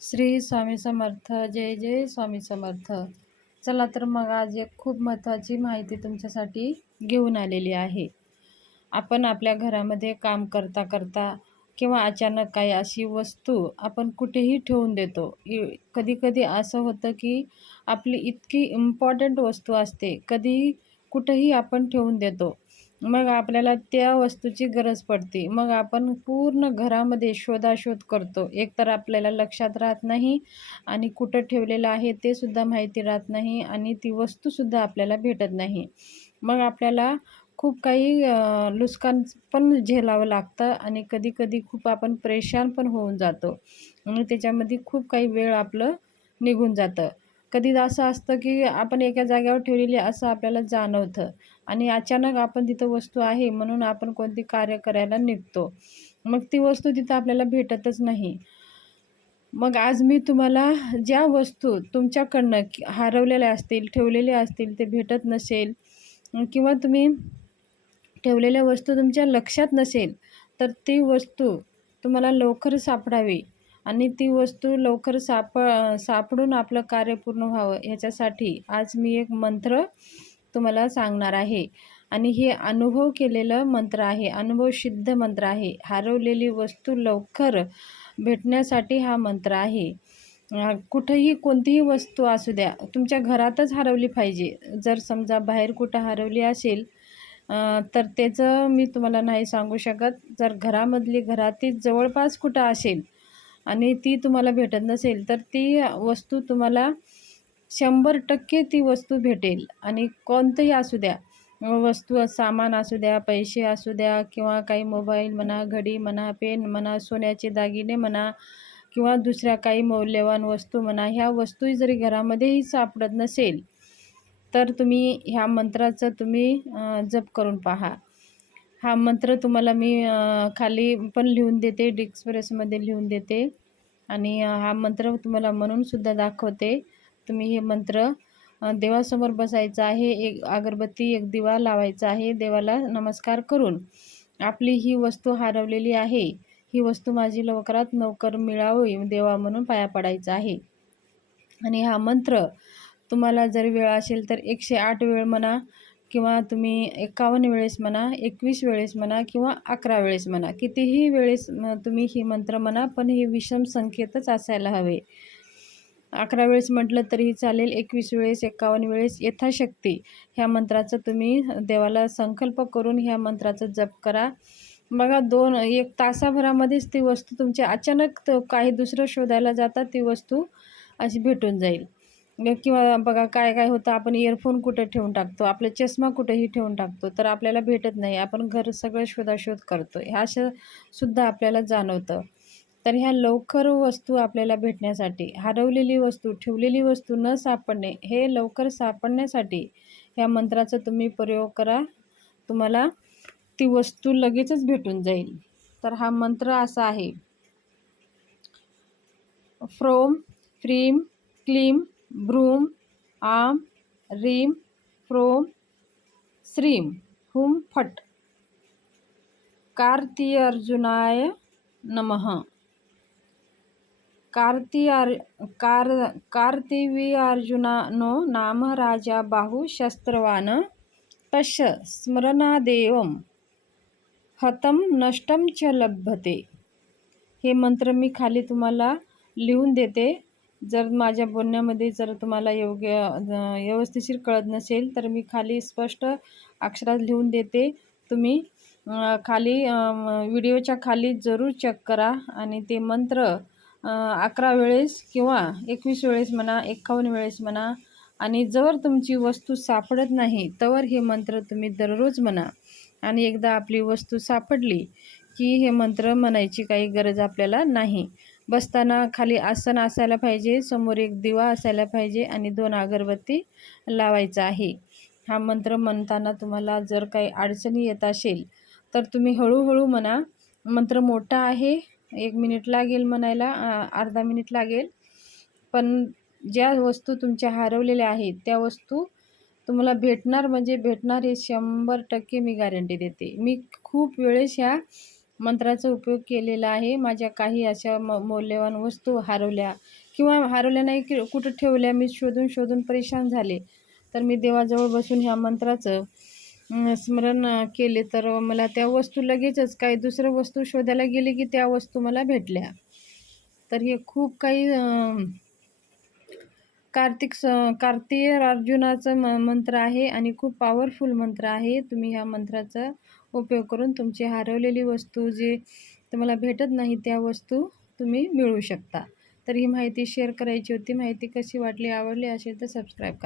श्री स्वामी समर्थ जय जय स्वामी समर्थ. चला तर मग आज एक खूप महत्त्वाची माहिती तुमच्यासाठी घेऊन आलेली आहे. आपण आपल्या घरामध्ये काम करता करता किंवा अचानक काही अशी वस्तू आपण कुठेही ठेवून देतो. कधी कधी असं होतं की आपली इतकी इम्पॉर्टंट वस्तू असते कधी कुठेही आपण ठेवून देतो. मग आपल्याला त्या वस्तूची गरज पडते. मग आपण पूर्ण घरामध्ये शोधाशोध करतो. एकतर आपल्याला लक्षात राहत नाही आणि कुठं ठेवलेलं आहे ते सुद्धा माहिती राहत नाही आणि ती वस्तूसुद्धा आपल्याला भेटत नाही. मग आपल्याला खूप काही नुकसान पण झेलावं लागतं आणि कधी कधी खूप आपण परेशान पण होऊन जातो. आणि त्याच्यामध्ये खूप काही वेळ आपलं निघून जातं. कधी असं असतं की आपण एका जागेवर ठेवलेली असं आपल्याला जाणवतं आणि अचानक आपण तिथं वस्तू आहे म्हणून आपण कोणती कार्य करायला निघतो. मग ती वस्तू तिथं आपल्याला भेटतच नाही. मग आज मी तुम्हाला ज्या वस्तू तुमच्याकडनं हरवलेल्या असतील ठेवलेल्या असतील ते भेटत नसेल किंवा तुम्ही ठेवलेल्या वस्तू तुमच्या लक्षात नसेल तर ती वस्तू तुम्हाला लवकर सापडावी. आणि ती वस्तू लवकर साप सापडून आपलं कार्य पूर्ण व्हावं ह्याच्यासाठी आज मी एक मंत्र तुम्हाला सांगणार आहे. आणि हे अनुभव केलेलं मंत्र आहे. अनुभव सिद्ध मंत्र आहे. हरवलेली वस्तू लवकर भेटण्यासाठी हा मंत्र आहे. कुठंही कोणतीही वस्तू असू द्या तुमच्या घरातच हरवली पाहिजे. जर समजा बाहेर कुठं हरवली असेल तर त्याचं मी तुम्हाला नाही सांगू शकत. जर घरामधली घरातील जवळपास कुठं असेल आणि ती तुम्हाला भेटत नसेल तर ती वस्तू तुम्हाला शंभर टक्के ती वस्तू भेटेल. आणि कोणतंही असू द्या वस्तू सामान असू द्या पैसे असू द्या किंवा काही मोबाईल म्हणा घडी म्हणा पेन म्हणा सोन्याचे दागिने म्हणा किंवा दुसऱ्या काही मौल्यवान वस्तू म्हणा ह्या वस्तूही जरी घरामध्येही सापडत नसेल तर तुम्ही ह्या मंत्राचं तुम्ही जप करून पहा. हा मंत्र तुम्हाला मी खाली पण लिहून देते डिक्सप्रेसमध्ये लिहून देते. आणि हा मंत्र तुम्हाला म्हणूनसुद्धा दाखवते. तुम्ही हे मंत्र देवासमोर बसायचं आहे एक अगरबत्ती एक दिवा लावायचा आहे देवाला नमस्कार करून. आपली ही वस्तू हरवलेली आहे. ही वस्तू माझी लवकरात लवकर मिळावी देवा म्हणून पाया पडायचा आहे. आणि हा मंत्र तुम्हाला जर वेळ असेल तर एकशे आठ वेळ म्हणा किंवा तुम्ही एकावन्न वेळेस म्हणा एकवीस वेळेस म्हणा किंवा अकरा वेळेस म्हणा कितीही वेळेस तुम्ही ही मंत्र म्हणा पण हे विषम संख्येतच असायला हवे. अकरा वेळेस म्हटलं तरीही चालेल एकवीस वेळेस एकावन्न वेळेस यथाशक्ती. ह्या मंत्राचं तुम्ही देवाला संकल्प करून ह्या मंत्राचं जप करा. बघा दोन एक तासाभरामध्येच ती वस्तू तुमच्या अचानक काही दुसरं शोधायला जातात ती वस्तू अशी भेटून जाईल. किंवा बघा काय काय होतं आपण इयरफोन कुठे ठेवून टाकतो? आपला चष्मा कुठेही ठेवून टाकतो? तर आपल्याला भेटत नाही. आपण घर सगळं शोधाशोध करतो ह्या सुद्धा आपल्याला जाणवतं. तर ह्या लवकर वस्तू आपल्याला भेटण्यासाठी हरवलेली वस्तू ठेवलेली वस्तू न सापडणे हे लवकर सापडण्यासाठी ह्या मंत्राचा तुम्ही प्रयोग करा. तुम्हाला ती वस्तू लगेचच भेटून जाईल. तर हा मंत्र असा आहे. फ्रोम फ्रीम क्लीम ब्रूम आम रीम फ्रोम श्रीम हुम फट। कार्तीय अर्जुनाय नमः। कार्तियार कार कार्तिवीयार्जुनानो नाम राजा बाहू शस्त्रवान स्मरणादेवं हतं हतम नष्टम च लभते हे मंत्र मी खाली तुम्हाला लिहून देते. जर माझ्या बोलण्यामध्ये जर तुम्हाला योग्य व्यवस्थिशीर कळत नसेल तर मी खाली स्पष्ट अक्षरात लिहून देते. तुम्ही खाली व्हिडिओच्या खाली जरूर चेक करा आणि ते मंत्र अकरा वेळेस किंवा एकवीस वेळेस म्हणा एकावन्न वेळेस म्हणा आणि जर तुमची वस्तू सापडत नाही तवर हे मंत्र तुम्ही दररोज म्हणा. आणि एकदा आपली वस्तू सापडली की हे मंत्र म्हणायची काही गरज आपल्याला नाही. बसताना खाली आसन असायला पाहिजे समोर एक दिवा असायला पाहिजे आणि दोन अगरबत्ती लावायचा आहे. हा मंत्र म्हणताना तुम्हाला जर काही अडचणी येत असेल तर तुम्ही हळूहळू म्हणा. मंत्र मोठा आहे एक मिनिट लागेल म्हणायला अर्धा मिनिट लागेल. पण ज्या वस्तू तुमच्या हरवलेल्या आहेत त्या वस्तू तुम्हाला भेटणार म्हणजे भेटणार हे शंभर टक्के मी गॅरंटी देते. मी खूप वेळेस ह्या मंत्राचा उपयोग केलेला आहे. माझ्या काही अशा म मौल्यवान वस्तू हरवल्या किंवा हरवल्या नाही की कुठं ठेवल्या मी शोधून शोधून परेशान झाले. तर मी देवाजवळ बसून ह्या मंत्राचं स्मरण केले. तर मला त्या वस्तू लगेचच काही दुसरं वस्तू शोधायला गेले की त्या वस्तू मला भेटल्या. तर हे खूप काही कार्तिक स कार्तिक अर्जुनाचं म मंत्र आहे आणि खूप पॉवरफुल मंत्र आहे. तुम्ही ह्या मंत्राचं उपयोग करून तुमची हरवलेली वस्तू जे तुम्हाला भेटत नाही त्या वस्तू तुम्ही मिळवू शकता. तर ही माहिती शेअर करायची होती. माहिती कशी वाटली आवडली असेल तर सबस्क्राईब करा.